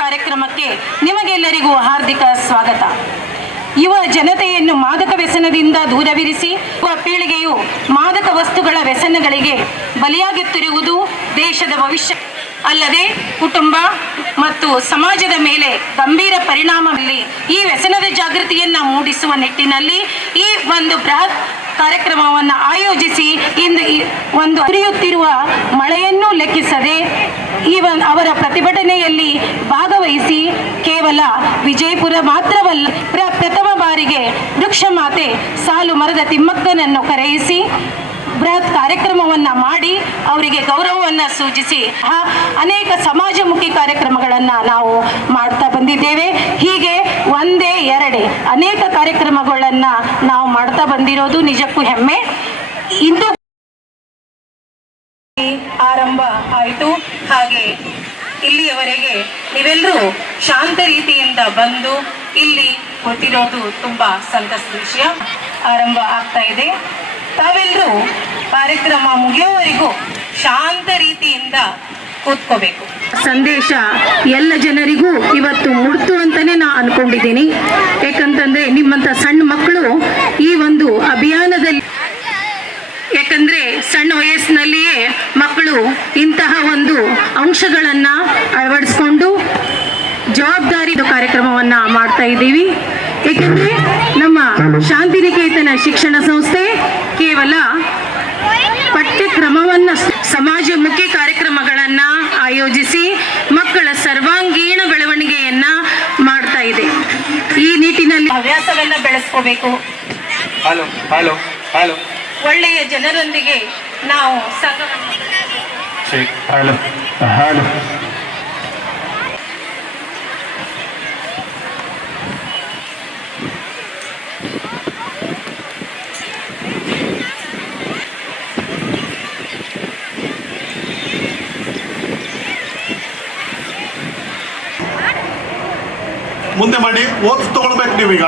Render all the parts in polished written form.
ಕಾರ್ಯಕ್ರಮಕ್ಕೆ ನಿಮಗೆಲ್ಲರಿಗೂ ಹಾರ್ದಿಕ ಸ್ವಾಗತ. ಯುವ ಜನತೆಯನ್ನು ಮಾದಕ ವ್ಯಸನದಿಂದ ದೂರವಿರಿಸಿ ಯುವ ಪೀಳಿಗೆಯು ಮಾದಕ ವಸ್ತುಗಳ ವ್ಯಸನಗಳಿಗೆ ಬಲಿಯಾಗುತ್ತಿರುವುದು ದೇಶದ ಭವಿಷ್ಯ ಅಲ್ಲದೆ ಕುಟುಂಬ ಮತ್ತು ಸಮಾಜದ ಮೇಲೆ ಗಂಭೀರ ಪರಿಣಾಮದಲ್ಲಿ ಈ ವ್ಯಸನದ ಜಾಗೃತಿಯನ್ನು ಮೂಡಿಸುವ ನಿಟ್ಟಿನಲ್ಲಿ ಈ ಒಂದು ಬೃಹತ್ ಕಾರ್ಯಕ್ರಮವನ್ನು ಆಯೋಜಿಸಿ ಇಂದು ಒಂದು ಸುರಿಯುತ್ತಿರುವ ಮಳೆಯನ್ನು ಲೆಕ್ಕಿಸದೆ ಅವರ ಪ್ರತಿಭಟನೆಯಲ್ಲಿ ಭಾಗವಹಿಸಿ ಕೇವಲ ವಿಜಯಪುರ ಮಾತ್ರವಲ್ಲ ಪ್ರಥಮ ಬಾರಿಗೆ ವೃಕ್ಷ ಮಾತೆ ಸಾಲು ಮರದ ತಿಮ್ಮಕ್ಕನನ್ನು ಕರೆಯಿಸಿ ಬೃಹತ್ ಕಾರ್ಯಕ್ರಮವನ್ನು ಮಾಡಿ ಅವರಿಗೆ ಗೌರವವನ್ನು ಸೂಚಿಸಿ ಅನೇಕ ಸಮಾಜಮುಖಿ ಕಾರ್ಯಕ್ರಮಗಳನ್ನು ನಾವು ಮಾಡ್ತಾ ಬಂದಿದ್ದೇವೆ. ಹೀಗೆ ಒಂದೇ ಎರಡೇ ಅನೇಕ ಕಾರ್ಯಕ್ರಮಗಳನ್ನು ನಾವು ಮಾಡ್ತಾ ಬಂದಿರೋದು ನಿಜಕ್ಕೂ ಹೆಮ್ಮೆ. ಇಂದು ಆರಂಭ ಆಯಿತು. ಹಾಗೆ ಇಲ್ಲಿಯವರೆಗೆ ನೀವೆಲ್ಲರೂ ಶಾಂತ ರೀತಿಯಿಂದ ಬಂದು ಇಲ್ಲಿ ಕೊಟ್ಟಿರೋದು ತುಂಬಾ ಸಂತಸದ ವಿಷಯ. ಆರಂಭ ಆಗ್ತಾ ಇದೆ. ತಾವೆಲ್ಲರೂ ಕಾರ್ಯಕ್ರಮ ಮುಗಿಯೋವರೆಗೂ ಶಾಂತ ರೀತಿಯಿಂದ ಕೂತ್ಕೋಬೇಕು. ಸಂದೇಶ ಎಲ್ಲ ಜನರಿಗೂ ಇವತ್ತು ಮುಡ್ತು ಅಂತಾನೆ ನಾ ಅನ್ಕೊಂಡಿದ್ದೀನಿ. ಯಾಕಂತಂದ್ರೆ ನಿಮ್ಮಂತ ಸಣ್ಣ ಮಕ್ಕಳು ಈ ಒಂದು ಅಭಿಯಾನದಲ್ಲಿ, ಯಾಕಂದ್ರೆ ಸಣ್ಣ ವಯಸ್ಸಿನಲ್ಲಿಯೇ ಮಕ್ಕಳು ಇಂತಹ ಒಂದು ಅಂಶಗಳನ್ನ ಅಳವಡಿಸ್ಕೊಂಡು ಜವಾಬ್ದಾರಿ ಕಾರ್ಯಕ್ರಮವನ್ನ ಮಾಡ್ತಾ ಇದ್ದೀವಿ. ಏಕೆಂದ್ರೆ ನಮ್ಮ ಶಾಂತಿನಿಕೇತನ ಶಿಕ್ಷಣ ಸಂಸ್ಥೆ ಕೇವಲ ಪಠ್ಯಕ್ರಮವನ್ನ ಸಮಾಜಮುಖಿ ಕಾರ್ಯಕ್ರಮಗಳನ್ನ ಆಯೋಜಿಸಿ ಮಕ್ಕಳ ಸರ್ವಾಂಗೀಣ ಬೆಳವಣಿಗೆಯನ್ನ ಮಾಡ್ತಾ ಇದೆ. ಈ ನಿಟ್ಟಿನಲ್ಲಿ ಹವ್ಯಾಸವನ್ನ ಬೆಳೆಸ್ಕೋಬೇಕು. ಒಳ್ಳೆಯ ಜನರೊಂದಿಗೆ ನಾವು ಮುಂದೆ ಮಾಡಿ ಓದ್ ತಗೊಳ್ಬೇಕು. ನೀವೀಗ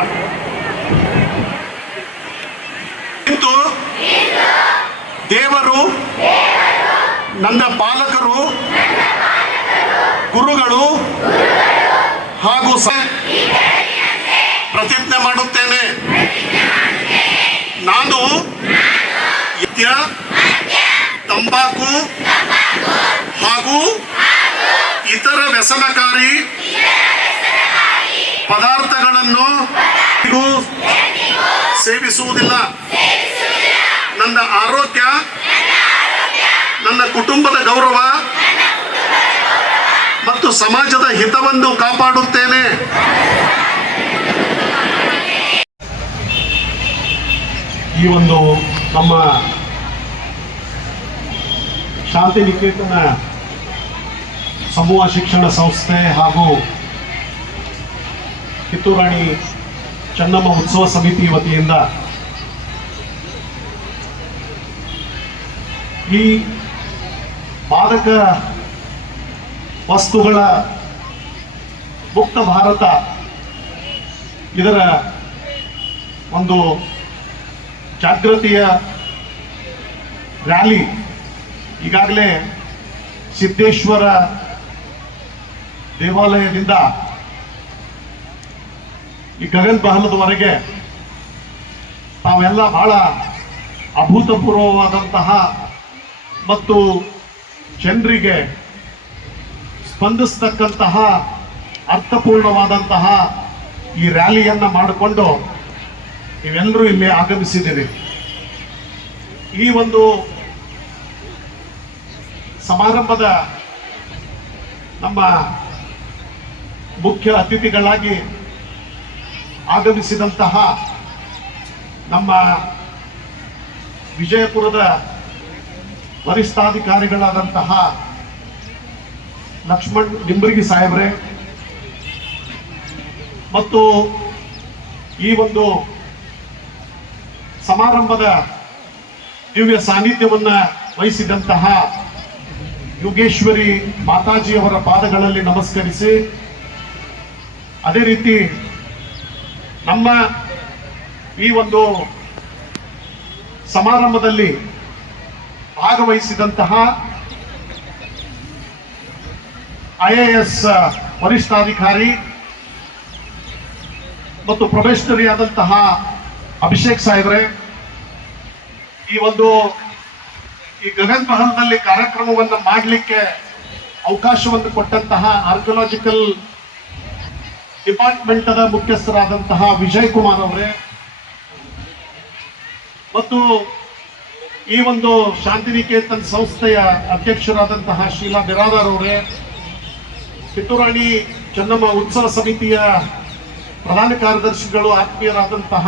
ದೇವರು, ನನ್ನ ಪಾಲಕರು, ಗುರುಗಳು ಹಾಗೂ ಪ್ರತಿಜ್ಞೆ ಮಾಡುತ್ತೇನೆ. ನಾನು ಮದ್ಯ, ತಂಬಾಕು ಹಾಗೂ ಇತರ ವ್ಯಸನಕಾರಿ ಪದಾರ್ಥಗಳನ್ನು ಸೇವಿಸುವುದಿಲ್ಲ. ನನ್ನ ಆರೋಗ್ಯ, ನನ್ನ ಕುಟುಂಬದ ಗೌರವ ಮತ್ತು ಸಮಾಜದ ಹಿತವನ್ನು ಕಾಪಾಡುತ್ತೇನೆ. ಈ ಒಂದು ನಮ್ಮ ಶಾಂತಿನಿಕೇತನ ಸಮೂಹ ಶಿಕ್ಷಣ ಸಂಸ್ಥೆ ಹಾಗೂ ಕಿತ್ತೂರು ರಾಣಿ ಚೆನ್ನಮ್ಮ ಉತ್ಸವ ಸಮಿತಿ ವತಿಯಿಂದ ಈ ಮಾದಕ ವಸ್ತುಗಳ ಮುಕ್ತ ಭಾರತ ಇದರ ಒಂದು ಜಾಗೃತಿಯ ರ್ಯಾಲಿ ಈಗಾಗಲೇ ಸಿದ್ದೇಶ್ವರ ದೇವಾಲಯದಿಂದ ಈ ಗಗನ್ ಬಹಲದವರೆಗೆ ತಾವೆಲ್ಲ ಬಹಳ ಅಭೂತಪೂರ್ವವಾದಂತಹ ಮತ್ತು ಜನರಿಗೆ ಸ್ಪಂದಿಸ್ತಕ್ಕಂತಹ ಅರ್ಥಪೂರ್ಣವಾದಂತಹ ಈ ರ್ಯಾಲಿಯನ್ನ ಮಾಡಿಕೊಂಡು ನೀವೆಲ್ಲರೂ ಇಲ್ಲಿ ಆಗಮಿಸಿದ್ದೀರಿ. ಈ ಒಂದು ಸಮಾರಂಭದ ನಮ್ಮ ಮುಖ್ಯ ಅತಿಥಿಗಳಾಗಿ ಆಗಮಿಸಿದಂತಹ ನಮ್ಮ ವಿಜಯಪುರದ ವರಿಷ್ಠಾಧಿಕಾರಿಗಳಾದಂತಹ ಲಕ್ಷ್ಮಣ್ ನಿಂಬರ್ಗಿ ಸಾಹೇಬ್ರೆ ಮತ್ತು ಈ ಒಂದು ಸಮಾರಂಭದ ದಿವ್ಯ ಸಾನ್ನಿಧ್ಯವನ್ನ ವಹಿಸಿದಂತಹ ಯೋಗೇಶ್ವರಿ ಮಾತಾಜಿಯವರ ಪಾದಗಳಲ್ಲಿ ನಮಸ್ಕರಿಸಿ, ಅದೇ ರೀತಿ ನಮ್ಮ ಈ ಒಂದು ಸಮಾರಂಭದಲ್ಲಿ ಭಾಗವಹಿಸಿದಂತಹ IAS ವರಿಷ್ಠಾಧಿಕಾರಿ ಮತ್ತು ಪ್ರೊಬೇಷನರಿ ಆದಂತಹ ಅಭಿಷೇಕ್ ಸಾಹೇಬ್ರೆ, ಈ ಗಗನ್ ಮಹಲ್ನಲ್ಲಿ ಕಾರ್ಯಕ್ರಮವನ್ನು ಮಾಡಲಿಕ್ಕೆ ಅವಕಾಶವನ್ನು ಕೊಟ್ಟಂತಹ ಆರ್ಕಿಯಾಲಜಿಕಲ್ ಡಿಪಾರ್ಟ್ಮೆಂಟ್ ಮುಖ್ಯಸ್ಥರಾದಂತಹ ವಿಜಯ್ ಕುಮಾರ್ ಅವರೇ, ಮತ್ತು ಈ ಶಾಂತಿನಿಕೇತನ್ ಸಂಸ್ಥೆಯ ಅಧ್ಯಕ್ಷರಾದಂತಹ ಶೀಲಾ ಬಿರಾದಾರ್ ಅವರೇ, ಕಿತ್ತೂರಾಣಿ ಚೆನ್ನಮ್ಮ ಉತ್ಸವ ಸಮಿತಿಯ ಪ್ರಧಾನ ಕಾರ್ಯದರ್ಶಿಗಳು ಆತ್ಮೀಯರಾದಂತಹ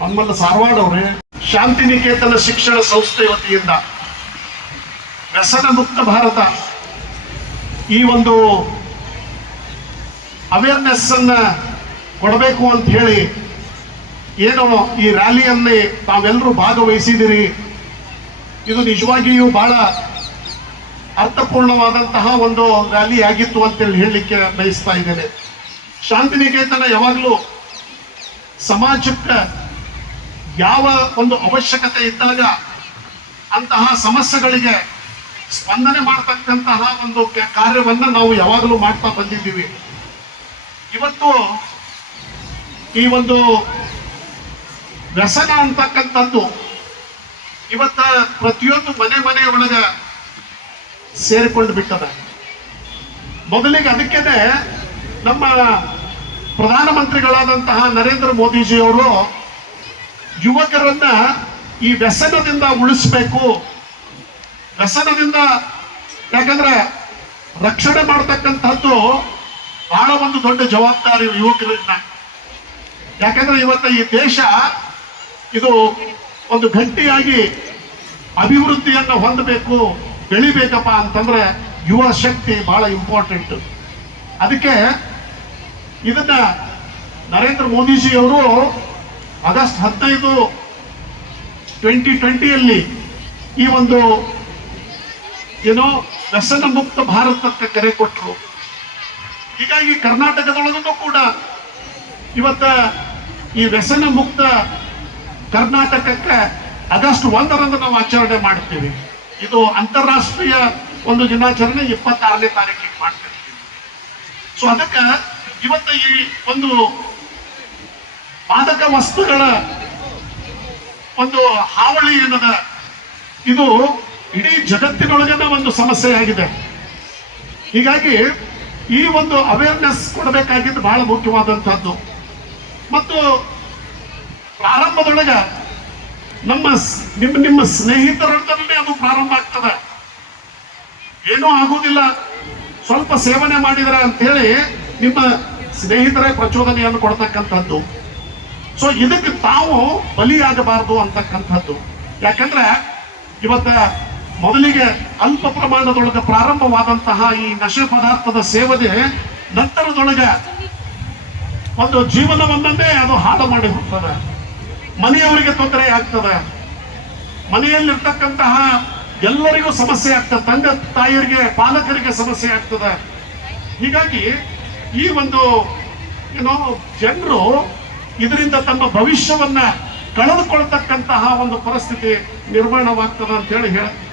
ಹನುಮಲ್ಲ ಸಾರವಾಡ್ ಅವರೇ, ಶಾಂತಿನಿಕೇತನ ಶಿಕ್ಷಣ ಸಂಸ್ಥೆ ವತಿಯಿಂದ ವ್ಯಸನ ಮುಕ್ತ ಭಾರತ ಈ ಅವೇರ್ನೆಸ್ ಅನ್ನ ಕೊಡಬೇಕು ಅಂತ ಹೇಳಿ ಏನು ಈ ರ್ಯಾಲಿಯಲ್ಲಿ ತಾವೆಲ್ಲರೂ ಭಾಗವಹಿಸಿದಿರಿ. ಇದು ನಿಜವಾಗಿಯೂ ಬಹಳ ಅರ್ಥಪೂರ್ಣವಾದಂತಹ ರ್ಯಾಲಿ ಆಗಿತ್ತು ಅಂತೇಳಿ ಹೇಳಲಿಕ್ಕೆ ಬಯಸ್ತಾ ಇದ್ದೇನೆ. ಶಾಂತಿನಿಕೇತನ ಯಾವಾಗಲೂ ಸಮಾಜಕ್ಕೆ ಯಾವ ಅವಶ್ಯಕತೆ ಇದ್ದಾಗ ಅಂತಹ ಸಮಸ್ಯೆಗಳಿಗೆ ಸ್ಪಂದನೆ ಮಾಡತಕ್ಕಂತಹ ಕಾರ್ಯವನ್ನು ನಾವು ಯಾವಾಗಲೂ ಮಾಡ್ತಾ ಬಂದಿದ್ದೀವಿ. ಇವತ್ತು ಈ ವ್ಯಸನ ಅಂತಕ್ಕಂಥದ್ದು ಇವತ್ತ ಪ್ರತಿಯೊಂದು ಮನೆ ಒಳಗ ಸೇರಿಕೊಂಡು ಬಿಟ್ಟದ. ಮೊದಲಿಗೆ ಅದಕ್ಕೇನೆ ನಮ್ಮ ಪ್ರಧಾನಮಂತ್ರಿಗಳಾದಂತಹ ನರೇಂದ್ರ ಮೋದಿಜಿಯವರು ಯುವಕರನ್ನ ಈ ವ್ಯಸನದಿಂದ ಉಳಿಸ್ಬೇಕು, ವ್ಯಸನದಿಂದ ಯಾಕಂದ್ರೆ ರಕ್ಷಣೆ ಮಾಡತಕ್ಕಂಥದ್ದು ಬಹಳ ದೊಡ್ಡ ಜವಾಬ್ದಾರಿ ಯುವಕರನ್ನ. ಯಾಕಂದ್ರೆ ಇವತ್ತ ಈ ದೇಶ ಇದು ಗಟ್ಟಿಯಾಗಿ ಅಭಿವೃದ್ಧಿಯನ್ನು ಹೊಂದಬೇಕು, ಬೆಳಿಬೇಕಪ್ಪ ಅಂತಂದ್ರೆ ಯುವ ಶಕ್ತಿ ಬಹಳ ಇಂಪಾರ್ಟೆಂಟ್. ಅದಕ್ಕೆ ಇದನ್ನ ನರೇಂದ್ರ ಮೋದಿಜಿಯವರು ಆಗಸ್ಟ್ 15, 2020 ಈ ವ್ಯಸನ ಮುಕ್ತ ಭಾರತಕ್ಕೆ ಕರೆ ಕೊಟ್ಟರು. ಹೀಗಾಗಿ ಕರ್ನಾಟಕದೊಳಗೂ ಕೂಡ ಇವತ್ತ ಈ ವ್ಯಸನ ಮುಕ್ತ ಕರ್ನಾಟಕಕ್ಕೆ ಆಗಸ್ಟ್ 1 ನಾವು ಆಚರಣೆ ಮಾಡ್ತೀವಿ. ಇದು ಅಂತಾರಾಷ್ಟ್ರೀಯ ದಿನಾಚರಣೆ 26ನೇ ತಾರೀಕಿಗೆ ಮಾಡ್ತೀವಿ. ಸೊ ಅದಕ್ಕೆ ಇವತ್ತು ಈ ಮಾದಕ ವಸ್ತುಗಳ ಹಾವಳಿ ಏನದ ಇದು ಇಡೀ ಜಗತ್ತಿನೊಳಗಿನ ಸಮಸ್ಯೆ ಆಗಿದೆ. ಹೀಗಾಗಿ ಈ ಅವೇರ್ನೆಸ್ ಕೊಡಬೇಕಾಗಿದ್ದು ಬಹಳ ಮುಖ್ಯವಾದಂತಹದ್ದು. ಮತ್ತು ಪ್ರಾರಂಭದೊಳಗೆ ನಿಮ್ಮ ಸ್ನೇಹಿತರೊಡನೆ ಅದು ಪ್ರಾರಂಭ ಆಗ್ತದೆ. ಏನೂ ಆಗುವುದಿಲ್ಲ, ಸ್ವಲ್ಪ ಸೇವನೆ ಮಾಡಿದರೆ ಅಂತ ಹೇಳಿ ನಿಮ್ಮ ಸ್ನೇಹಿತರೇ ಪ್ರಚೋದನೆಯನ್ನು ಕೊಡ್ತಕ್ಕಂಥದ್ದು. ಸೊ ಇದಕ್ಕೆ ತಾವು ಬಲಿಯಾಗಬಾರದು ಅಂತಕ್ಕಂಥದ್ದು. ಯಾಕಂದ್ರೆ ಇವತ್ತ ಮೊದಲಿಗೆ ಅಲ್ಪ ಪ್ರಮಾಣದೊಳಗೆ ಪ್ರಾರಂಭವಾದಂತಹ ಈ ನಶೆ ಪದಾರ್ಥದ ಸೇವನೆ ನಂತರದೊಳಗೆ ಜೀವನವನ್ನೇ ಅದು ಹಾಳು ಮಾಡಿ ಹೋಗ್ತದೆ. ಮನೆಯವರಿಗೆ ತೊಂದರೆ ಆಗ್ತದೆ, ಮನೆಯಲ್ಲಿರ್ತಕ್ಕಂತಹ ಎಲ್ಲರಿಗೂ ಸಮಸ್ಯೆ ಆಗ್ತದೆ, ತಂದೆ ತಾಯಿಯರಿಗೆ ಪಾಲಕರಿಗೆ ಸಮಸ್ಯೆ ಆಗ್ತದೆ. ಹೀಗಾಗಿ ಈ ಜನರು ಇದರಿಂದ ತಮ್ಮ ಭವಿಷ್ಯವನ್ನ ಕಳೆದುಕೊಳ್ತಕ್ಕಂತಹ ಪರಿಸ್ಥಿತಿ ನಿರ್ಮಾಣವಾಗ್ತದೆ ಅಂತ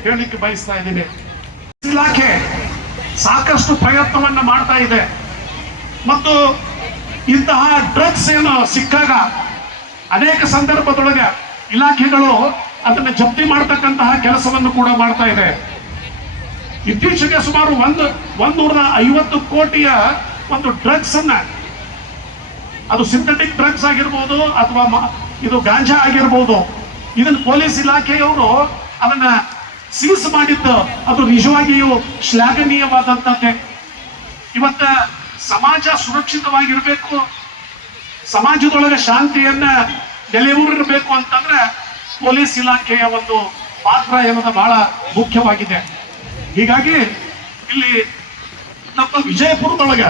ಹೇಳಲಿಕ್ಕೆ ಬಯಸ್ತಾ ಇದ್ದೀನಿ. ಇಲಾಖೆ ಸಾಕಷ್ಟು ಪ್ರಯತ್ನವನ್ನ ಮಾಡ್ತಾ ಇದೆ ಮತ್ತು ಇಂತಹ ಡ್ರಗ್ಸ್ ಏನು ಸಿಕ್ಕಾಗ ಅನೇಕ ಸಂದರ್ಭದೊಳಗೆ ಇಲಾಖೆಗಳು ಅದನ್ನು ಜಪ್ತಿ ಮಾಡತಕ್ಕಂತಹ ಕೆಲಸವನ್ನು ಕೂಡ ಮಾಡ್ತಾ ಇದೆ. ಇತ್ತೀಚೆಗೆ ಸುಮಾರು 150 ಕೋಟಿಯ ಒಂದು ಡ್ರಗ್ಸ್ ಅನ್ನ, ಅದು ಸಿಂಥೆಟಿಕ್ ಡ್ರಗ್ಸ್ ಆಗಿರ್ಬೋದು ಅಥವಾ ಇದು ಗಾಂಜಾ ಆಗಿರ್ಬೋದು, ಇದನ್ನು ಪೊಲೀಸ್ ಇಲಾಖೆಯವರು ಅದನ್ನ ಸೀಸ್ ಮಾಡಿದ್ದು ಅದು ನಿಜವಾಗಿಯೂ ಶ್ಲಾಘನೀಯವಾದಂಥದ್ದೇ. ಇವತ್ತ ಸಮಾಜ ಸುರಕ್ಷಿತವಾಗಿರ್ಬೇಕು, ಸಮಾಜದೊಳಗೆ ಶಾಂತಿಯನ್ನ ನೆಲೆಯೂರಿರಬೇಕು ಅಂತಂದ್ರೆ ಪೊಲೀಸ್ ಇಲಾಖೆಯ ಒಂದು ಪಾತ್ರ ಎನ್ನುವುದು ಬಹಳ ಮುಖ್ಯವಾಗಿದೆ. ಹೀಗಾಗಿ ಇಲ್ಲಿ ನಮ್ಮ ವಿಜಯಪುರದೊಳಗೆ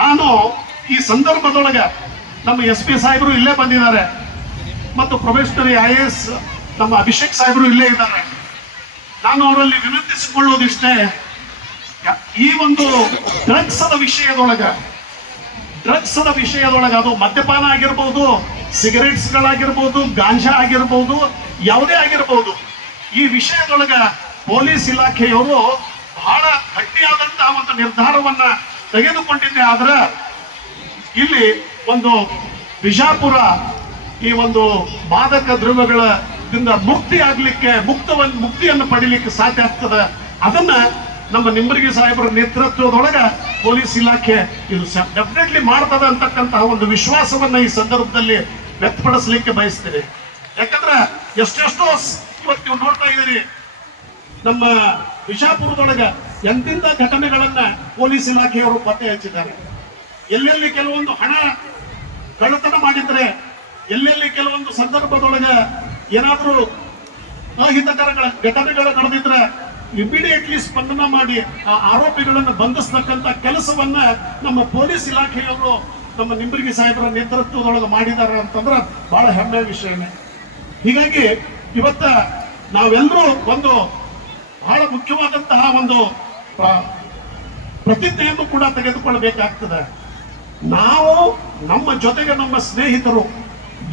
ನಾನು ಈ ಸಂದರ್ಭದೊಳಗೆ ನಮ್ಮ SP ಸಾಹೇಬರು ಇಲ್ಲೇ ಬಂದಿದ್ದಾರೆ ಮತ್ತು ಪ್ರೊಬೆಷನರಿ IAS ನಮ್ಮ ಅಭಿಷೇಕ್ ಸಾಹೇಬರು ಇಲ್ಲೇ ಇದ್ದಾರೆ. ನಾನು ಅವರಲ್ಲಿ ವಿನಂತಿಸಿಕೊಳ್ಳೋದಿಷ್ಟೇ, ಈ ಒಂದು ಡ್ರಗ್ಸ್ ದ ವಿಷಯದೊಳಗೆ ಅದು ಮದ್ಯಪಾನ ಆಗಿರ್ಬೋದು, ಸಿಗರೇಟ್ಸ್ಗಳಾಗಿರ್ಬೋದು, ಗಾಂಜಾ ಆಗಿರ್ಬೋದು, ಯಾವುದೇ ಆಗಿರ್ಬೋದು, ಈ ವಿಷಯದೊಳಗ ಪೊಲೀಸ್ ಇಲಾಖೆಯವರು ಬಹಳ ಗಟ್ಟಿಯಾದಂತಹ ಒಂದು ನಿರ್ಧಾರವನ್ನ ತೆಗೆದುಕೊಂಡಿದ್ದೆ. ಆದ್ರೆ ಇಲ್ಲಿ ಒಂದು ಬಿಜಾಪುರ ಈ ಒಂದು ಮಾದಕ ದ್ರವ್ಯಗಳಿಂದ ಮುಕ್ತಿಯನ್ನು ಪಡಿಲಿಕ್ಕೆ ಸಾಧ್ಯ ಆಗ್ತದೆ. ಅದನ್ನ ನಮ್ಮ ನಿಂಬರ್ಗಿ ಸಾಹೇಬರ ನೇತೃತ್ವದೊಳಗ ಪೊಲೀಸ್ ಇಲಾಖೆ ಇದು ಡೆಫಿನೆಟ್ಲಿ ಮಾಡ್ತದೆ ಅಂತಕ್ಕಂತಹ ಒಂದು ವಿಶ್ವಾಸವನ್ನ ಈ ಸಂದರ್ಭದಲ್ಲಿ ವ್ಯಕ್ತಪಡಿಸಲಿಕ್ಕೆ ಬಯಸ್ತೀನಿ. ಯಾಕಂದ್ರೆ ಎಷ್ಟೆಷ್ಟೋ ಇವತ್ತು ನೀವು ನೋಡ್ತಾ ಇದ್ದೀರಿ, ನಮ್ಮ ಬಿಜಾಪುರದೊಳಗ ಎಂತೆಂಥ ಘಟನೆಗಳನ್ನ ಪೊಲೀಸ್ ಇಲಾಖೆಯವರು ಪತ್ತೆ ಹಚ್ಚಿದ್ದಾರೆ. ಎಲ್ಲೆಲ್ಲಿ ಕೆಲವೊಂದು ಹಣ ಕಳ್ಳತನ ಮಾಡಿದ್ರೆ, ಎಲ್ಲೆಲ್ಲಿ ಕೆಲವೊಂದು ಸಂದರ್ಭದೊಳಗೆ ಏನಾದರೂ ಅಹಿತಕರ ಘಟನೆಗಳು ನಡೆದಿದ್ರೆ ಇಮಿಡಿಯೇಟ್ಲಿ ಸ್ಪಂದನ ಮಾಡಿ ಆ ಆರೋಪಿಗಳನ್ನು ಬಂಧಿಸ್ತಕ್ಕಂಥ ಕೆಲಸವನ್ನ ನಮ್ಮ ಪೊಲೀಸ್ ಇಲಾಖೆಯವರು ನಮ್ಮ ನಿಂಬರ್ಗಿ ಸಾಹೇಬರ ನೇತೃತ್ವದೊಳಗೆ ಮಾಡಿದ್ದಾರೆ ಅಂತಂದ್ರೆ ಬಹಳ ಹೆಮ್ಮೆಯ ವಿಷಯನೇ. ಹೀಗಾಗಿ ಇವತ್ತ ನಾವೆಲ್ಲರೂ ಒಂದು ಬಹಳ ಮುಖ್ಯವಾದಂತಹ ಒಂದು ಪ್ರತಿಜ್ಞೆಯನ್ನು ಕೂಡ ತೆಗೆದುಕೊಳ್ಳಬೇಕಾಗ್ತದೆ. ನಾವು ನಮ್ಮ ಜೊತೆಗೆ ನಮ್ಮ ಸ್ನೇಹಿತರು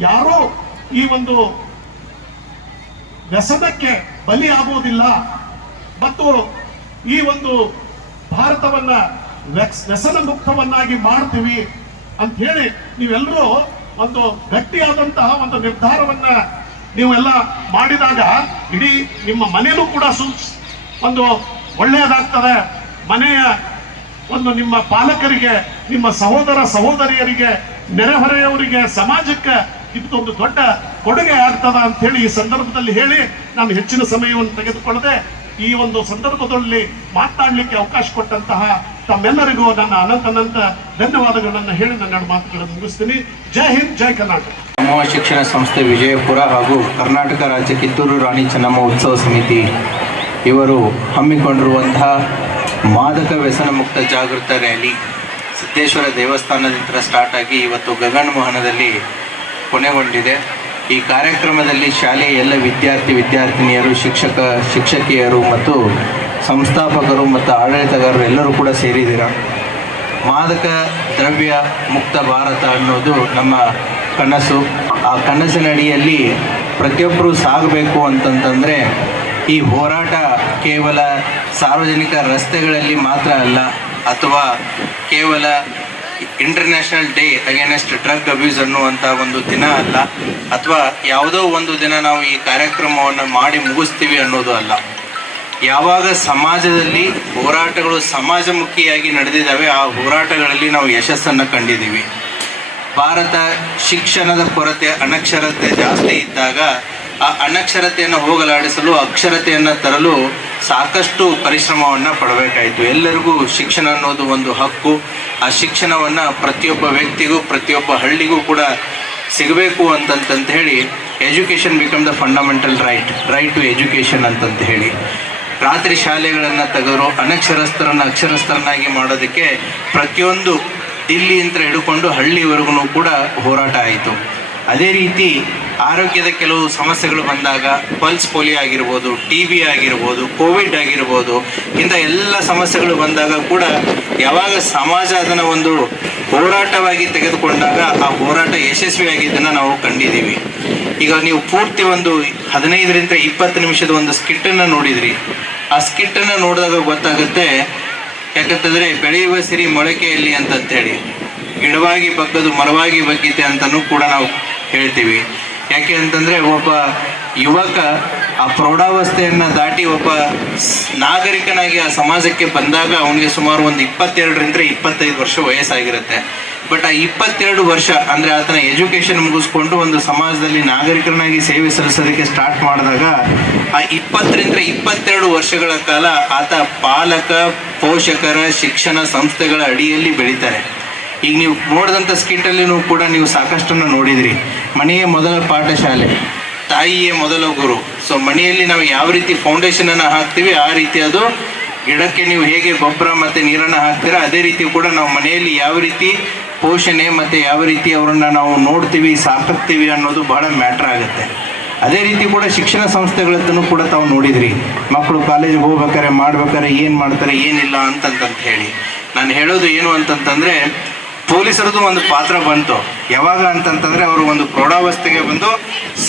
ಯಾರೂ ಈ ಒಂದು ವ್ಯಸನಕ್ಕೆ ಬಲಿ ಆಗುವುದಿಲ್ಲ ಮತ್ತು ಈ ಒಂದು ಭಾರತವನ್ನ ವ್ಯಸನ ಮುಕ್ತವನ್ನಾಗಿ ಮಾಡ್ತೀವಿ ಅಂತ ಹೇಳಿ ನೀವೆಲ್ಲರೂ ಒಂದು ಗಟ್ಟಿಯಾದಂತಹ ಒಂದು ನಿರ್ಧಾರವನ್ನ ನೀವೆಲ್ಲ ಮಾಡಿದಾಗ ಇಡೀ ನಿಮ್ಮ ಮನೆಯೂ ಕೂಡ ಒಂದು ಒಳ್ಳೆಯದಾಗ್ತದೆ. ಮನೆಯ ಒಂದು ನಿಮ್ಮ ಪಾಲಕರಿಗೆ, ನಿಮ್ಮ ಸಹೋದರ ಸಹೋದರಿಯರಿಗೆ, ನೆರೆಹೊರೆಯವರಿಗೆ, ಸಮಾಜಕ್ಕೆ ಇದೊಂದು ದೊಡ್ಡ ಕೊಡುಗೆ ಆಗ್ತದ ಅಂತ ಹೇಳಿ ಈ ಸಂದರ್ಭದಲ್ಲಿ ಹೇಳಿ ನಾನು ಹೆಚ್ಚಿನ ಸಮಯವನ್ನು ತೆಗೆದುಕೊಳ್ಳದೆ ಈ ಒಂದು ಸಂದರ್ಭದಲ್ಲಿ ಮಾತನಾಡಲಿಕ್ಕೆ ಅವಕಾಶ ಕೊಟ್ಟಂತಹ ತಮ್ಮೆಲ್ಲರಿಗೂ ನನ್ನ ಅನಂತ ಧನ್ಯವಾದಗಳನ್ನು ಹೇಳಿ ನನ್ನ ಮಾತುಗಳನ್ನು ಮುಗಿಸ್ತೀನಿ. ಜೈ ಹಿಂದ್, ಜೈ ಕರ್ನಾಟಕ. ಸಮೂಹ ಶಿಕ್ಷಣ ಸಂಸ್ಥೆ ವಿಜಯಪುರ ಹಾಗೂ ಕರ್ನಾಟಕ ರಾಜ್ಯ ಕಿತ್ತೂರು ರಾಣಿ ಚೆನ್ನಮ್ಮ ಉತ್ಸವ ಸಮಿತಿ ಇವರು ಹಮ್ಮಿಕೊಂಡಿರುವಂತಹ ಮಾದಕ ವ್ಯಸನ ಮುಕ್ತ ಜಾಗೃತ ರ್ಯಾಲಿ ಸಿದ್ದೇಶ್ವರ ದೇವಸ್ಥಾನದಿಂದ ಸ್ಟಾರ್ಟ್ ಆಗಿ ಇವತ್ತು ಗಗನ ಮೋಹನದಲ್ಲಿ ಕೊನೆಗೊಂಡಿದೆ. ಈ ಕಾರ್ಯಕ್ರಮದಲ್ಲಿ ಶಾಲೆಯ ಎಲ್ಲ ವಿದ್ಯಾರ್ಥಿನಿಯರು, ಶಿಕ್ಷಕಿಯರು ಮತ್ತು ಸಂಸ್ಥಾಪಕರು ಮತ್ತು ಆಡಳಿತಗಾರರು ಎಲ್ಲರೂ ಕೂಡ ಸೇರಿದ್ದೀರ. ಮಾದಕ ದ್ರವ್ಯ ಮುಕ್ತ ಭಾರತ ಅನ್ನೋದು ನಮ್ಮ ಕನಸು. ಆ ಕನಸಿನ ಅಡಿಯಲ್ಲಿ ಪ್ರತಿಯೊಬ್ಬರೂ ಸಾಗಬೇಕು ಅಂತಂತಂದರೆ ಈ ಹೋರಾಟ ಕೇವಲ ಸಾರ್ವಜನಿಕ ರಸ್ತೆಗಳಲ್ಲಿ ಮಾತ್ರ ಅಲ್ಲ, ಅಥವಾ ಕೇವಲ international day against drug abuse ಅನ್ನುವಂಥ ಒಂದು ದಿನ ಅಲ್ಲ, ಅಥವಾ ಯಾವುದೋ ಒಂದು ದಿನ ನಾವು ಈ ಕಾರ್ಯಕ್ರಮವನ್ನು ಮಾಡಿ ಮುಗಿಸ್ತೀವಿ ಅನ್ನೋದು ಅಲ್ಲ. ಯಾವಾಗ ಸಮಾಜದಲ್ಲಿ ಹೋರಾಟಗಳು ಸಮಾಜಮುಖಿಯಾಗಿ ನಡೆದಿದ್ದಾವೆ, ಆ ಹೋರಾಟಗಳಲ್ಲಿ ನಾವು ಯಶಸ್ಸನ್ನು ಕಂಡಿದ್ದೀವಿ. ಭಾರತ ಶಿಕ್ಷಣದ ಕೊರತೆ, ಅನಕ್ಷರತೆ ಜಾಸ್ತಿ ಇದ್ದಾಗ ಆ ಅನಕ್ಷರತೆಯನ್ನು ಹೋಗಲಾಡಿಸಲು ಅಕ್ಷರತೆಯನ್ನು ತರಲು ಸಾಕಷ್ಟು ಪರಿಶ್ರಮವನ್ನು ಪಡಬೇಕಾಯಿತು. ಎಲ್ಲರಿಗೂ ಶಿಕ್ಷಣ ಅನ್ನೋದು ಒಂದು ಹಕ್ಕು. ಆ ಶಿಕ್ಷಣವನ್ನು ಪ್ರತಿಯೊಬ್ಬ ವ್ಯಕ್ತಿಗೂ, ಪ್ರತಿಯೊಬ್ಬ ಹಳ್ಳಿಗೂ ಕೂಡ ಸಿಗಬೇಕು ಅಂತಂತ ಹೇಳಿ education become the fundamental right to education ಅಂತಂತ ಹೇಳಿ ರಾತ್ರಿ ಶಾಲೆಗಳನ್ನು ತೆಗೆದರು. ಅನಕ್ಷರಸ್ಥರನ್ನು ಅಕ್ಷರಸ್ಥರನ್ನಾಗಿ ಮಾಡೋದಕ್ಕೆ ಪ್ರತಿಯೊಂದು ದಿಲ್ಲಿಯಿಂದ ಹಿಡ್ಕೊಂಡು ಹಳ್ಳಿವರೆಗೂ ಕೂಡ ಹೋರಾಟ ಆಯಿತು. ಅದೇ ರೀತಿ ಆರೋಗ್ಯದ ಕೆಲವು ಸಮಸ್ಯೆಗಳು ಬಂದಾಗ ಪಲ್ಸ್ ಪೋಲಿಯೋ ಆಗಿರ್ಬೋದು, TB ಆಗಿರ್ಬೋದು, ಕೋವಿಡ್ ಆಗಿರ್ಬೋದು, ಇಂಥ ಎಲ್ಲ ಸಮಸ್ಯೆಗಳು ಬಂದಾಗ ಕೂಡ ಯಾವಾಗ ಸಮಾಜ ಅದನ್ನು ಒಂದು ಹೋರಾಟವಾಗಿ ತೆಗೆದುಕೊಂಡಾಗ ಆ ಹೋರಾಟ ಯಶಸ್ವಿಯಾಗಿದ್ದನ್ನು ನಾವು ಕಂಡಿದ್ದೀವಿ. ಈಗ ನೀವು ಪೂರ್ತಿ ಒಂದು 15-20 ನಿಮಿಷದ ಒಂದು ಸ್ಕಿಟ್ಟನ್ನು ನೋಡಿದ್ರಿ. ಆ ಸ್ಕಿಟ್ಟನ್ನು ನೋಡಿದಾಗ ಗೊತ್ತಾಗುತ್ತೆ, ಯಾಕಂತಂದರೆ ಬೆಳೆಯುವ ಸಿರಿ ಮೊಳಕೆಯಲ್ಲಿ ಅಂತಂತೇಳಿ ಗಿಡವಾಗಿ ಬಗ್ಗದು ಮರವಾಗಿ ಬಗ್ಗಿದೆ ಅಂತಲೂ ಕೂಡ ನಾವು ಹೇಳ್ತೀವಿ. ಯಾಕೆ ಅಂತಂದರೆ ಒಬ್ಬ ಯುವಕ ಆ ಪ್ರೌಢಾವಸ್ಥೆಯನ್ನು ದಾಟಿ ಒಬ್ಬ ನಾಗರಿಕನಾಗಿ ಆ ಸಮಾಜಕ್ಕೆ ಬಂದಾಗ ಅವನಿಗೆ ಸುಮಾರು ಒಂದು 22ರಿಂದ 25 ವರ್ಷ ವಯಸ್ಸಾಗಿರುತ್ತೆ. ಬಟ್ ಆ 22 ವರ್ಷ ಅಂದರೆ ಆತನ ಎಜುಕೇಷನ್ ಮುಗಿಸ್ಕೊಂಡು ಒಂದು ಸಮಾಜದಲ್ಲಿ ನಾಗರಿಕನಾಗಿ ಸೇವೆ ಸಲ್ಲಿಸೋದಕ್ಕೆ ಸ್ಟಾರ್ಟ್ ಮಾಡಿದಾಗ ಆ 20ರಿಂದ 22 ವರ್ಷಗಳ ಕಾಲ ಆತ ಪಾಲಕ ಪೋಷಕರ ಶಿಕ್ಷಣ ಸಂಸ್ಥೆಗಳ ಅಡಿಯಲ್ಲಿ ಬೆಳೀತಾರೆ. ಈಗ ನೀವು ನೋಡಿದಂಥ ಸ್ಕಿಟ್ಟಲ್ಲಿನೂ ಕೂಡ ನೀವು ಸಾಕಷ್ಟನ್ನು ನೋಡಿದ್ರಿ. ಮನೆಯೇ ಮೊದಲ ಪಾಠಶಾಲೆ, ತಾಯಿಯೇ ಮೊದಲ ಗುರು. ಸೊ ಮನೆಯಲ್ಲಿ ನಾವು ಯಾವ ರೀತಿ ಫೌಂಡೇಶನನ್ನು ಹಾಕ್ತೀವಿ ಆ ರೀತಿ ಅದು ಗಿಡಕ್ಕೆ ನೀವು ಹೇಗೆ ಗೊಬ್ಬರ ಮತ್ತು ನೀರನ್ನು ಹಾಕ್ತೀರಾ ಅದೇ ರೀತಿ ಕೂಡ ನಾವು ಮನೆಯಲ್ಲಿ ಯಾವ ರೀತಿ ಪೋಷಣೆ ಮತ್ತು ಯಾವ ರೀತಿ ಅವರನ್ನು ನಾವು ನೋಡ್ತೀವಿ ಸಾಕ್ತೀವಿ ಅನ್ನೋದು ಬಹಳ ಮ್ಯಾಟ್ರ್ ಆಗುತ್ತೆ. ಅದೇ ರೀತಿ ಕೂಡ ಶಿಕ್ಷಣ ಸಂಸ್ಥೆಗಳದ್ದನ್ನು ಕೂಡ ತಾವು ನೋಡಿದ್ರಿ. ಮಕ್ಕಳು ಕಾಲೇಜಿಗೆ ಹೋಗ್ಬೇಕಾರೆ ಮಾಡ್ಬೇಕಾರೆ ಏನು ಮಾಡ್ತಾರೆ ಏನಿಲ್ಲ ಅಂತಂತ ಹೇಳಿ ನಾನು ಹೇಳೋದು ಏನು ಅಂತಂತಂದರೆ ಪೊಲೀಸರದ್ದು ಒಂದು ಪಾತ್ರ ಬಂತು. ಯಾವಾಗ ಅಂತಂತಂದರೆ ಅವರು ಒಂದು ಪ್ರೌಢಾವಸ್ಥೆಗೆ ಬಂದು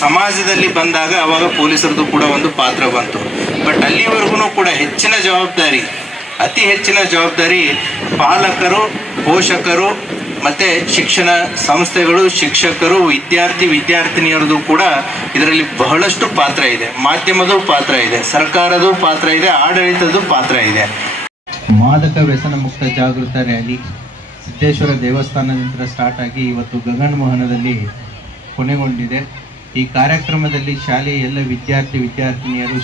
ಸಮಾಜದಲ್ಲಿ ಬಂದಾಗ ಆವಾಗ ಪೊಲೀಸರದ್ದು ಕೂಡ ಒಂದು ಪಾತ್ರ ಬಂತು. ಬಟ್ ಅಲ್ಲಿವರೆಗೂ ಕೂಡ ಹೆಚ್ಚಿನ ಜವಾಬ್ದಾರಿ, ಅತಿ ಹೆಚ್ಚಿನ ಜವಾಬ್ದಾರಿ ಪಾಲಕರು, ಪೋಷಕರು ಮತ್ತು ಶಿಕ್ಷಣ ಸಂಸ್ಥೆಗಳು, ಶಿಕ್ಷಕರು, ವಿದ್ಯಾರ್ಥಿನಿಯರದು ಕೂಡ ಇದರಲ್ಲಿ ಬಹಳಷ್ಟು ಪಾತ್ರ ಇದೆ. ಮಾಧ್ಯಮದ ಪಾತ್ರ ಇದೆ, ಸರ್ಕಾರದ ಪಾತ್ರ ಇದೆ, ಆಡಳಿತದ ಪಾತ್ರ ಇದೆ. ಮಾದಕ ವ್ಯಸನ ಮುಕ್ತ ಜಾಗೃತ ರ್ಯಾಲಿ ಸಿದ್ದೇಶ್ವರ ದೇವಸ್ಥಾನದಿಂದ ಸ್ಟಾರ್ಟ್ ಆಗಿ ಇವತ್ತು ಗಗನಮೋಹನದಲ್ಲಿ ಕೊನೆಗೊಂಡಿದೆ. ಈ ಕಾರ್ಯಕ್ರಮದಲ್ಲಿ ಶಾಲೆಯ ಎಲ್ಲ ವಿದ್ಯಾರ್ಥಿನಿಯರು,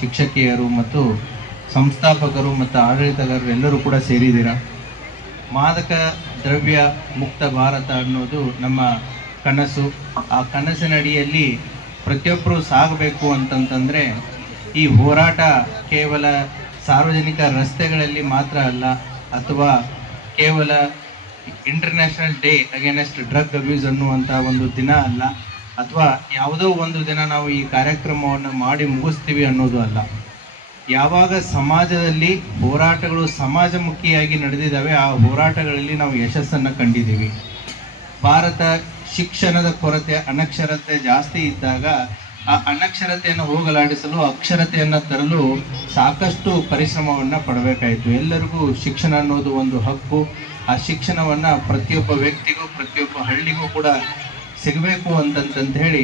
ಶಿಕ್ಷಕಿಯರು ಮತ್ತು ಸಂಸ್ಥಾಪಕರು ಮತ್ತು ಆಡಳಿತಗಾರರು ಎಲ್ಲರೂ ಕೂಡ ಸೇರಿದ್ದೀರಾ. ಮಾದಕ ದ್ರವ್ಯ ಮುಕ್ತ ಭಾರತ ಅನ್ನೋದು ನಮ್ಮ ಕನಸು. ಆ ಕನಸಿನ ಅಡಿಯಲ್ಲಿ ಪ್ರತಿಯೊಬ್ಬರು ಸಾಗಬೇಕು ಅಂತಂತಂದರೆ ಈ ಹೋರಾಟ ಕೇವಲ ಸಾರ್ವಜನಿಕ ರಸ್ತೆಗಳಲ್ಲಿ ಮಾತ್ರ ಅಲ್ಲ, ಅಥವಾ ಕೇವಲ international day against drug abuse ಅನ್ನುವಂಥ ಒಂದು ದಿನ ಅಲ್ಲ, ಅಥವಾ ಯಾವುದೋ ಒಂದು ದಿನ ನಾವು ಈ ಕಾರ್ಯಕ್ರಮವನ್ನು ಮಾಡಿ ಮುಗಿಸ್ತೀವಿ ಅನ್ನೋದು ಅಲ್ಲ. ಯಾವಾಗ ಸಮಾಜದಲ್ಲಿ ಹೋರಾಟಗಳು ಸಮಾಜಮುಖಿಯಾಗಿ ನಡೆದಿದ್ದಾವೆ ಆ ಹೋರಾಟಗಳಲ್ಲಿ ನಾವು ಯಶಸ್ಸನ್ನು ಕಂಡಿದ್ದೀವಿ. ಭಾರತ ಶಿಕ್ಷಣದ ಕೊರತೆ, ಅನಕ್ಷರತೆ ಜಾಸ್ತಿ ಇದ್ದಾಗ ಆ ಅನಕ್ಷರತೆಯನ್ನು ಹೋಗಲಾಡಿಸಲು ಅಕ್ಷರತೆಯನ್ನು ತರಲು ಸಾಕಷ್ಟು ಪರಿಶ್ರಮವನ್ನು ಪಡಬೇಕಾಯಿತು. ಎಲ್ಲರಿಗೂ ಶಿಕ್ಷಣ ಅನ್ನೋದು ಒಂದು ಹಕ್ಕು. ಆ ಶಿಕ್ಷಣವನ್ನು ಪ್ರತಿಯೊಬ್ಬ ವ್ಯಕ್ತಿಗೂ ಪ್ರತಿಯೊಬ್ಬ ಹಳ್ಳಿಗೂ ಕೂಡ ಸಿಗಬೇಕು ಅಂತಂತ ಹೇಳಿ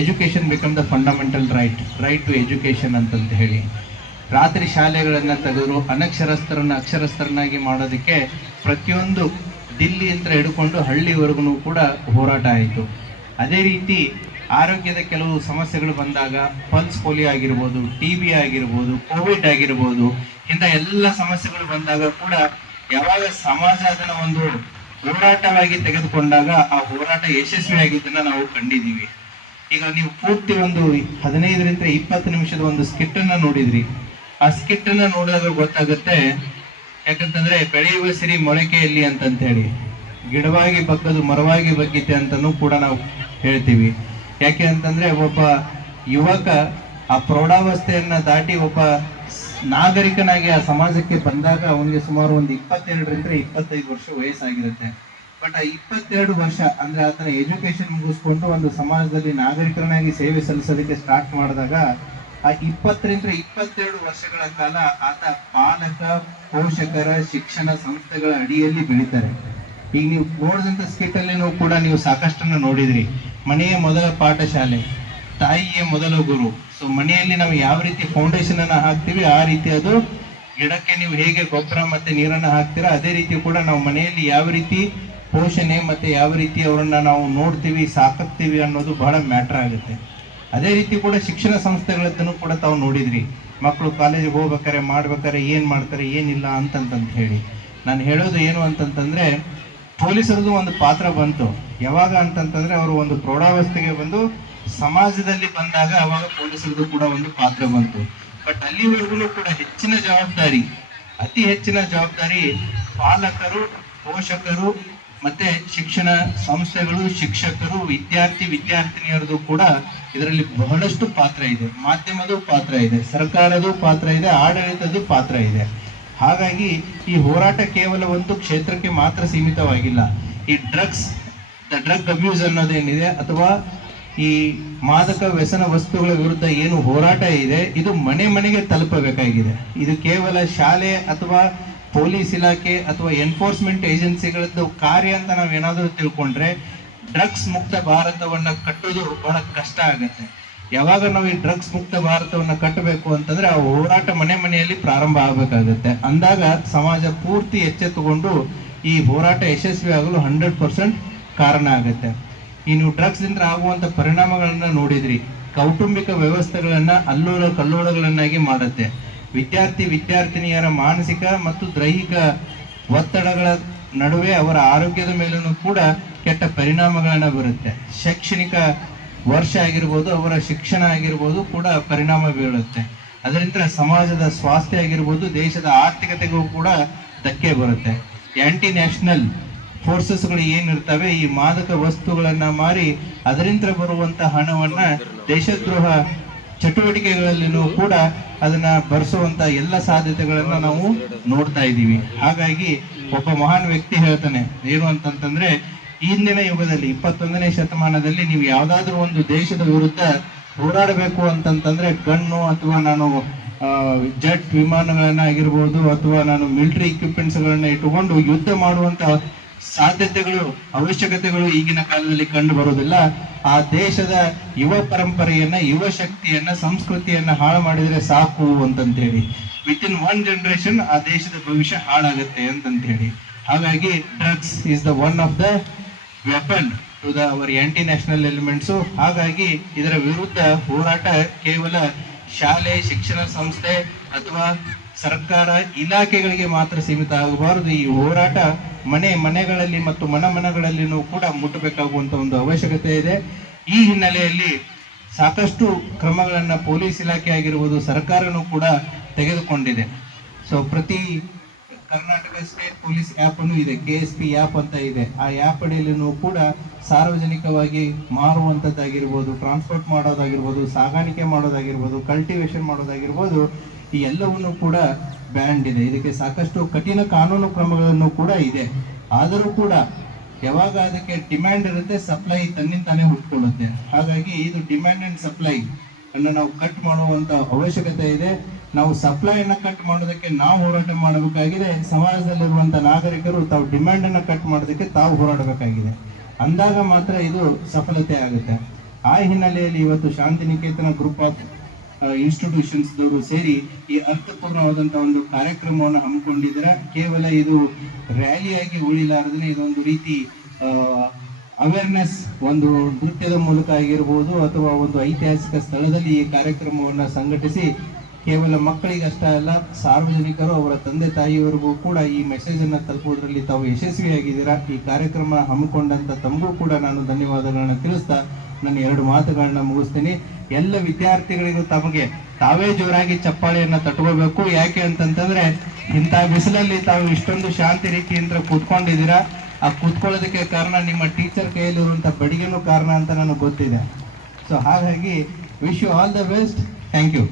education become the fundamental right to education ಅಂತಂತ ಹೇಳಿ ರಾತ್ರಿ ಶಾಲೆಗಳನ್ನು ತೆಗೆದು ಅನಕ್ಷರಸ್ಥರನ್ನು ಅಕ್ಷರಸ್ಥರನ್ನಾಗಿ ಮಾಡೋದಕ್ಕೆ ಪ್ರತಿಯೊಂದು ದಿಲ್ಲಿಯಿಂದ ಹಿಡ್ಕೊಂಡು ಹಳ್ಳಿವರೆಗೂ ಕೂಡ ಹೋರಾಟ ಆಯಿತು. ಅದೇ ರೀತಿ ಆರೋಗ್ಯದ ಕೆಲವು ಸಮಸ್ಯೆಗಳು ಬಂದಾಗ ಪಲ್ಸ್ ಪೋಲಿಯೋ ಆಗಿರ್ಬೋದು, TB ಆಗಿರ್ಬೋದು, ಕೋವಿಡ್ ಆಗಿರ್ಬೋದು, ಇಂಥ ಎಲ್ಲ ಸಮಸ್ಯೆಗಳು ಬಂದಾಗ ಕೂಡ ಯಾವಾಗ ಸಮಾಜ ಅದನ್ನು ಒಂದು ಹೋರಾಟವಾಗಿ ತೆಗೆದುಕೊಂಡಾಗ ಆ ಹೋರಾಟ ಯಶಸ್ವಿಯಾಗಿದ್ದನ್ನು ನಾವು ಕಂಡಿದ್ದೀವಿ. ಈಗ ನೀವು ಪೂರ್ತಿ ಒಂದು 15ರಿಂದ 20 ನಿಮಿಷದ ಒಂದು ಸ್ಕಿಟ್ಟನ್ನು ನೋಡಿದ್ರಿ. ಆ ಸ್ಕಿಟ್ಟನ್ನು ನೋಡಿದಾಗ ಗೊತ್ತಾಗುತ್ತೆ, ಯಾಕಂತಂದ್ರೆ ಬೆಳೆಯುವ ಸಿರಿ ಮೊಳಕೆಯಲ್ಲಿ ಅಂತಂತ ಹೇಳಿ ಗಿಡವಾಗಿ ಬಗ್ಗದು ಮರವಾಗಿ ಬಗ್ಗಿತೆ ಅಂತನೂ ಕೂಡ ನಾವು ಹೇಳ್ತೀವಿ. ಯಾಕೆ ಅಂತಂದ್ರೆ ಒಬ್ಬ ಯುವಕ ಆ ಪ್ರೌಢಾವಸ್ಥೆಯನ್ನ ದಾಟಿ ಒಬ್ಬ ನಾಗರಿಕನಾಗಿ ಆ ಸಮಾಜಕ್ಕೆ ಬಂದಾಗ ಅವನಿಗೆ ಸುಮಾರು ಒಂದು 22ರಿಂದ 25 ವರ್ಷ ವಯಸ್ಸಾಗಿರುತ್ತೆ. ಬಟ್ ಆ 22 ವರ್ಷ ಅಂದ್ರೆ ಆತನ ಎಜುಕೇಶನ್ ಮುಗಿಸ್ಕೊಂಡು ಒಂದು ಸಮಾಜದಲ್ಲಿ ನಾಗರಿಕನಾಗಿ ಸೇವೆ ಸಲ್ಲಿಸೋದಕ್ಕೆ ಸ್ಟಾರ್ಟ್ ಮಾಡಿದಾಗ ಆ 20ರಿಂದ 22 ವರ್ಷಗಳ ಕಾಲ ಆತ ಪಾಲಕ ಪೋಷಕರ ಶಿಕ್ಷಣ ಸಂಸ್ಥೆಗಳ ಅಡಿಯಲ್ಲಿ ಬೆಳೀತಾರೆ. ಈಗ ನೀವು ನೋಡಿದಂಥ ಸ್ಕಿಟ್ಟಲ್ಲಿನೂ ಕೂಡ ನೀವು ಸಾಕಷ್ಟನ್ನು ನೋಡಿದ್ರಿ. ಮನೆಯೇ ಮೊದಲ ಪಾಠಶಾಲೆ, ತಾಯಿಯೇ ಮೊದಲ ಗುರು. ಸೊ ಮನೆಯಲ್ಲಿ ನಾವು ಯಾವ ರೀತಿ ಫೌಂಡೇಶನ್ ಅನ್ನು ಹಾಕ್ತೀವಿ ಆ ರೀತಿ ಅದು ಗಿಡಕ್ಕೆ ನೀವು ಹೇಗೆ ಗೊಬ್ಬರ ಮತ್ತೆ ನೀರನ್ನು ಹಾಕ್ತೀರಾ ಅದೇ ರೀತಿ ಕೂಡ ನಾವು ಮನೆಯಲ್ಲಿ ಯಾವ ರೀತಿ ಪೋಷಣೆ ಮತ್ತೆ ಯಾವ ರೀತಿ ಅವರನ್ನ ನಾವು ನೋಡ್ತೀವಿ ಸಾಕ್ತೀವಿ ಅನ್ನೋದು ಬಹಳ ಮ್ಯಾಟರ್ ಆಗುತ್ತೆ. ಅದೇ ರೀತಿ ಕೂಡ ಶಿಕ್ಷಣ ಸಂಸ್ಥೆಗಳದ್ದನ್ನು ಕೂಡ ತಾವು ನೋಡಿದ್ರಿ. ಮಕ್ಕಳು ಕಾಲೇಜಿಗೆ ಹೋಗ್ಬೇಕಾರೆ ಮಾಡ್ಬೇಕಾರೆ ಏನು ಮಾಡ್ತಾರೆ ಏನಿಲ್ಲ ಅಂತಂತ ಹೇಳಿ ನಾನು ಹೇಳೋದು ಏನು ಅಂತಂತಂದ್ರೆ ಪೊಲೀಸರದು ಒಂದು ಪಾತ್ರ ಬಂತು. ಯಾವಾಗ ಅಂತಂತಂದ್ರೆ ಅವರು ಒಂದು ಪ್ರೌಢಾವಸ್ಥೆಗೆ ಬಂದು ಸಮಾಜದಲ್ಲಿ ಬಂದಾಗ ಅವಾಗ ಪೊಲೀಸರದು ಕೂಡ ಒಂದು ಪಾತ್ರ ಬಂತು. ಬಟ್ ಅಲ್ಲಿವರೆಗೂ ಕೂಡ ಹೆಚ್ಚಿನ ಜವಾಬ್ದಾರಿ, ಅತಿ ಹೆಚ್ಚಿನ ಜವಾಬ್ದಾರಿ ಪಾಲಕರು, ಪೋಷಕರು ಮತ್ತೆ ಶಿಕ್ಷಣ ಸಂಸ್ಥೆಗಳು, ಶಿಕ್ಷಕರು, ವಿದ್ಯಾರ್ಥಿನಿಯರದು ಕೂಡ ಇದರಲ್ಲಿ ಬಹಳಷ್ಟು ಪಾತ್ರ ಇದೆ. ಮಾಧ್ಯಮದ ಪಾತ್ರ ಇದೆ, ಸರ್ಕಾರದ ಪಾತ್ರ ಇದೆ, ಆಡಳಿತದ ಪಾತ್ರ ಇದೆ. ಹಾಗಾಗಿ ಈ ಹೋರಾಟ ಕೇವಲ ಒಂದು ಕ್ಷೇತ್ರಕ್ಕೆ ಮಾತ್ರ ಸೀಮಿತವಾಗಿಲ್ಲ. ಈ ಡ್ರಗ್ ಅಬ್ಯೂಸ್ ಅನ್ನೋದೇನಿದೆ ಅಥವಾ ಈ ಮಾದಕ ವ್ಯಸನ ವಸ್ತುಗಳ ವಿರುದ್ಧ ಏನು ಹೋರಾಟ ಇದೆ ಇದು ಮನೆ ಮನೆಗೆ ತಲುಪಬೇಕಾಗಿದೆ. ಇದು ಕೇವಲ ಶಾಲೆ ಅಥವಾ ಪೊಲೀಸ್ ಇಲಾಖೆ ಅಥವಾ ಎನ್ಫೋರ್ಸ್ಮೆಂಟ್ ಏಜೆನ್ಸಿಗಳದ್ದು ಕಾರ್ಯ ಅಂತ ನಾವೇನಾದರೂ ತಿಳ್ಕೊಂಡ್ರೆ ಡ್ರಗ್ಸ್ ಮುಕ್ತ ಭಾರತವನ್ನ ಕಟ್ಟೋದು ಬಹಳ ಕಷ್ಟ ಆಗುತ್ತೆ. ಯಾವಾಗ ನಾವು ಈ ಡ್ರಗ್ಸ್ ಮುಕ್ತ ಭಾರತವನ್ನು ಕಟ್ಟಬೇಕು ಅಂತಂದ್ರೆ ಆ ಹೋರಾಟ ಮನೆ ಮನೆಯಲ್ಲಿ ಪ್ರಾರಂಭ ಆಗಬೇಕಾಗುತ್ತೆ. ಅಂದಾಗ ಸಮಾಜ ಪೂರ್ತಿ ಎಚ್ಚೆತ್ತುಕೊಂಡು ಈ ಹೋರಾಟ ಯಶಸ್ವಿ ಆಗಲು 100% ಕಾರಣ ಆಗುತ್ತೆ. ಈ ನೀವು ಡ್ರಗ್ಸ್ಲಿಂದ ಆಗುವಂಥ ಪರಿಣಾಮಗಳನ್ನ ನೋಡಿದ್ರಿ. ಕೌಟುಂಬಿಕ ವ್ಯವಸ್ಥೆಗಳನ್ನ ಅಲ್ಲೋಲ ಕಲ್ಲೋಲಗಳನ್ನಾಗಿ ಮಾಡುತ್ತೆ. ವಿದ್ಯಾರ್ಥಿನಿಯರ ಮಾನಸಿಕ ಮತ್ತು ದೈಹಿಕ ಒತ್ತಡಗಳ ನಡುವೆ ಅವರ ಆರೋಗ್ಯದ ಮೇಲೂ ಕೂಡ ಕೆಟ್ಟ ಪರಿಣಾಮಗಳನ್ನ ಬರುತ್ತೆ. ಶೈಕ್ಷಣಿಕ ವರ್ಷ ಆಗಿರ್ಬೋದು, ಅವರ ಶಿಕ್ಷಣ ಆಗಿರ್ಬೋದು ಕೂಡ ಪರಿಣಾಮ ಬೀಳುತ್ತೆ. ಅದರಿಂದ ಸಮಾಜದ ಸ್ವಾಸ್ಥ್ಯ ಆಗಿರ್ಬೋದು, ದೇಶದ ಆರ್ಥಿಕತೆಗೂ ಕೂಡ ಧಕ್ಕೆ ಬರುತ್ತೆ. ಆಂಟಿ ನ್ಯಾಷನಲ್ ಫೋರ್ಸಸ್ಗಳು ಏನಿರ್ತವೆ, ಈ ಮಾದಕ ವಸ್ತುಗಳನ್ನ ಮಾರಿ ಅದರಿಂದ ಬರುವಂತ ಹಣವನ್ನ ದೇಶದ್ರೋಹ ಚಟುವಟಿಕೆಗಳಲ್ಲಿನೂ ಕೂಡ ಅದನ್ನ ಬರ್ಸುವಂತ ಎಲ್ಲ ಸಾಧ್ಯತೆಗಳನ್ನ ನಾವು ನೋಡ್ತಾ ಇದ್ದೀವಿ. ಹಾಗಾಗಿ ಒಬ್ಬ ಮಹಾನ್ ವ್ಯಕ್ತಿ ಹೇಳ್ತಾನೆ ಏನು ಅಂತಂತಂದ್ರೆ, ಇಂದಿನ ಯುಗದಲ್ಲಿ 21ನೇ ಶತಮಾನದಲ್ಲಿ ನೀವು ಯಾವ್ದಾದ್ರು ಒಂದು ದೇಶದ ವಿರುದ್ಧ ಹೋರಾಡಬೇಕು ಅಂತಂತಂದ್ರೆ ಗನ್ನು ಅಥವಾ ನಾನು ಜೆಟ್ ವಿಮಾನಗಳನ್ನ ಆಗಿರ್ಬೋದು ಅಥವಾ ನಾನು ಮಿಲಿಟರಿ ಇಕ್ವಿಪ್ಮೆಂಟ್ಸ್ಗಳನ್ನ ಇಟ್ಟುಕೊಂಡು ಯುದ್ಧ ಮಾಡುವಂತ ಸಾಧ್ಯತೆಗಳು ಅವಶ್ಯಕತೆಗಳು ಈಗಿನ ಕಾಲದಲ್ಲಿ ಕಂಡು ಬರೋದಿಲ್ಲ. ಆ ದೇಶದ ಯುವ ಪರಂಪರೆಯನ್ನ, ಯುವ ಶಕ್ತಿಯನ್ನ, ಸಂಸ್ಕೃತಿಯನ್ನ ಹಾಳು ಮಾಡಿದ್ರೆ ಸಾಕು ಅಂತಂತೇಳಿ. ವಿತಿನ್ 1 ಜನರೇಷನ್ ಆ ದೇಶದ ಭವಿಷ್ಯ ಹಾಳಾಗುತ್ತೆ ಅಂತಂತೇಳಿ. ಹಾಗಾಗಿ drugs is the one of the weapon to the our anti national elements. ಹಾಗಾಗಿ ಇದರ ವಿರುದ್ಧ ಹೋರಾಟ ಕೇವಲ ಶಾಲೆ, ಶಿಕ್ಷಣ ಸಂಸ್ಥೆ ಅಥವಾ ಸರ್ಕಾರ ಇಲಾಖೆಗಳಿಗೆ ಮಾತ್ರ ಸೀಮಿತ ಆಗಬಾರದು. ಈ ಹೋರಾಟ ಮನೆಗಳಲ್ಲಿ ಮತ್ತು ಮನಗಳಲ್ಲಿನೂ ಕೂಡ ಮುಟ್ಟಬೇಕಾಗುವಂತ ಒಂದು ಅವಶ್ಯಕತೆ ಇದೆ. ಈ ಹಿನ್ನೆಲೆಯಲ್ಲಿ ಸಾಕಷ್ಟು ಕ್ರಮಗಳನ್ನ ಪೊಲೀಸ್ ಇಲಾಖೆ ಆಗಿರ್ಬೋದು, ಸರ್ಕಾರನೂ ಕೂಡ ತೆಗೆದುಕೊಂಡಿದೆ. ಸೊ ಪ್ರತಿ ಕರ್ನಾಟಕ ಸ್ಟೇಟ್ ಪೊಲೀಸ್ ಆ್ಯಪ್ ಅನ್ನು ಇದೆ, KSP ಆ್ಯಪ್ ಅಂತ ಇದೆ. ಆ ಆ್ಯಪ್ ಅಡಿಯಲ್ಲೂ ಕೂಡ ಸಾರ್ವಜನಿಕವಾಗಿ ಮಾರುವಂಥದ್ದಾಗಿರ್ಬೋದು, ಟ್ರಾನ್ಸ್ಪೋರ್ಟ್ ಮಾಡೋದಾಗಿರ್ಬೋದು, ಸಾಗಾಣಿಕೆ ಮಾಡೋದಾಗಿರ್ಬೋದು, ಕಲ್ಟಿವೇಶನ್ ಮಾಡೋದಾಗಿರ್ಬೋದು, ಈ ಎಲ್ಲವನ್ನು ಕೂಡ ಬ್ಯಾನ್ ಇದೆ. ಇದಕ್ಕೆ ಸಾಕಷ್ಟು ಕಠಿಣ ಕಾನೂನು ಕ್ರಮಗಳನ್ನು ಕೂಡ ಇದೆ. ಆದರೂ ಕೂಡ ಯಾವಾಗ ಅದಕ್ಕೆ ಡಿಮ್ಯಾಂಡ್ ಇರುತ್ತೆ, ಸಪ್ಲೈ ತನ್ನಿಂತಾನೇ ಹುಟ್ಕೊಳ್ಳುತ್ತೆ. ಹಾಗಾಗಿ ಇದು ಡಿಮ್ಯಾಂಡ್ ಅಂಡ್ ಸಪ್ಲೈ ಅನ್ನು ನಾವು ಕಟ್ ಮಾಡುವಂತ ಅವಶ್ಯಕತೆ ಇದೆ. ನಾವು ಸಪ್ಲೈಯನ್ನು ಕಟ್ ಮಾಡೋದಕ್ಕೆ ನಾವು ಹೋರಾಟ ಮಾಡಬೇಕಾಗಿದೆ. ಸಮಾಜದಲ್ಲಿರುವಂಥ ನಾಗರಿಕರು ತಾವು ಡಿಮ್ಯಾಂಡ್ ಅನ್ನು ಕಟ್ ಮಾಡೋದಕ್ಕೆ ತಾವು ಹೋರಾಡಬೇಕಾಗಿದೆ. ಅಂದಾಗ ಮಾತ್ರ ಇದು ಸಫಲತೆ ಆಗುತ್ತೆ. ಆ ಹಿನ್ನೆಲೆಯಲ್ಲಿ ಇವತ್ತು ಶಾಂತಿನಿಕೇತನ ಗ್ರೂಪ್ ಆಫ್ ಇನ್ಸ್ಟಿಟ್ಯೂಷನ್ಸ್ದವರು ಸೇರಿ ಈ ಅರ್ಥಪೂರ್ಣವಾದಂಥ ಒಂದು ಕಾರ್ಯಕ್ರಮವನ್ನು ಹಮ್ಮಿಕೊಂಡಿದ್ದಾರೆ. ಕೇವಲ ಇದು ರ್ಯಾಲಿಯಾಗಿ ಉಳಿಲಾರದೇ ಇದೊಂದು ರೀತಿ ಅವೇರ್ನೆಸ್, ಒಂದು ನೃತ್ಯದ ಮೂಲಕ ಆಗಿರ್ಬೋದು ಅಥವಾ ಒಂದು ಐತಿಹಾಸಿಕ ಸ್ಥಳದಲ್ಲಿ ಈ ಕಾರ್ಯಕ್ರಮವನ್ನು ಸಂಘಟಿಸಿ ಕೇವಲ ಮಕ್ಕಳಿಗಷ್ಟೇ ಅಲ್ಲ, ಸಾರ್ವಜನಿಕರು ಅವರ ತಂದೆ ತಾಯಿಯವರಿಗೂ ಕೂಡ ಈ ಮೆಸೇಜ್ ಅನ್ನು ತಲುಪುವುದರಲ್ಲಿ ತಾವು ಯಶಸ್ವಿಯಾಗಿದ್ದೀರಾ. ಈ ಕಾರ್ಯಕ್ರಮ ಹಮ್ಮಿಕೊಂಡಂತ ತಮಗೂ ಕೂಡ ನಾನು ಧನ್ಯವಾದಗಳನ್ನ ತಿಳಿಸ್ತಾ ನನ್ನ 2 ಮಾತುಗಳನ್ನ ಮುಗಿಸ್ತೀನಿ. ಎಲ್ಲ ವಿದ್ಯಾರ್ಥಿಗಳಿಗೂ ತಮಗೆ ತಾವೇ ಜೋರಾಗಿ ಚಪ್ಪಾಳೆಯನ್ನ ತಟ್ಕೋಬೇಕು. ಯಾಕೆ ಅಂತಂತಂದ್ರೆ ಇಂಥ ಬಿಸಿಲಲ್ಲಿ ತಾವು ಇಷ್ಟೊಂದು ಶಾಂತಿ ರೀತಿಯಿಂದ ಕೂತ್ಕೊಂಡಿದ್ದೀರಾ. ಆ ಕೂತ್ಕೊಳ್ಳೋದಕ್ಕೆ ಕಾರಣ ನಿಮ್ಮ ಟೀಚರ್ ಕೈಯಲ್ಲಿರುವಂಥ ಬಡಿಗೆನೂ ಕಾರಣ ಅಂತ ನನಗೆ ಗೊತ್ತಿದೆ. ಸೊ ಹಾಗಾಗಿ wish you all the best. Thank you.